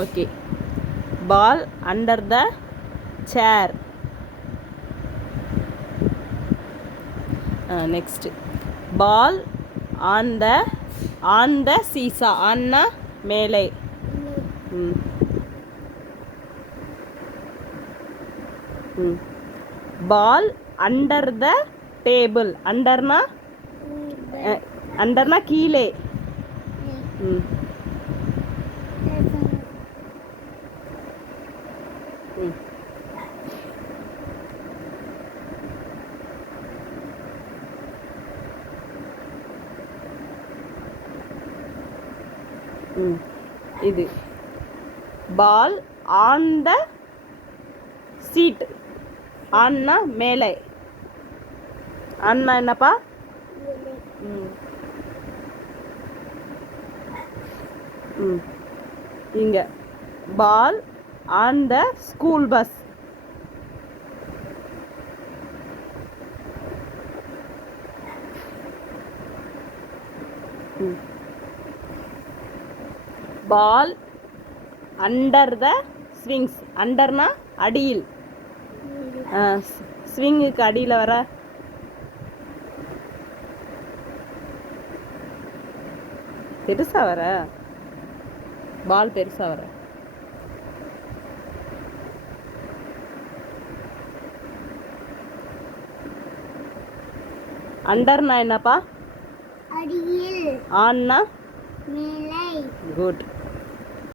Okay. Ball under the chair. Next. Ball on the seesaw. ஆன்னா மேலே. Ball under the table. அண்டர்னா கீழே. இது பால் on the seat. ஆன்னா மேலே. ஆன்னா என்னப்பா? இங்க ball on the school bus. Ball under the swings. அண்டர்னா அடியில். ஸ்விங்குக்கு அடியில் வர பெருசா வர பால் பெருசா வர. அண்டர்னா என்னப்பா? அடியில். ஆன்னா மேலே. குட்.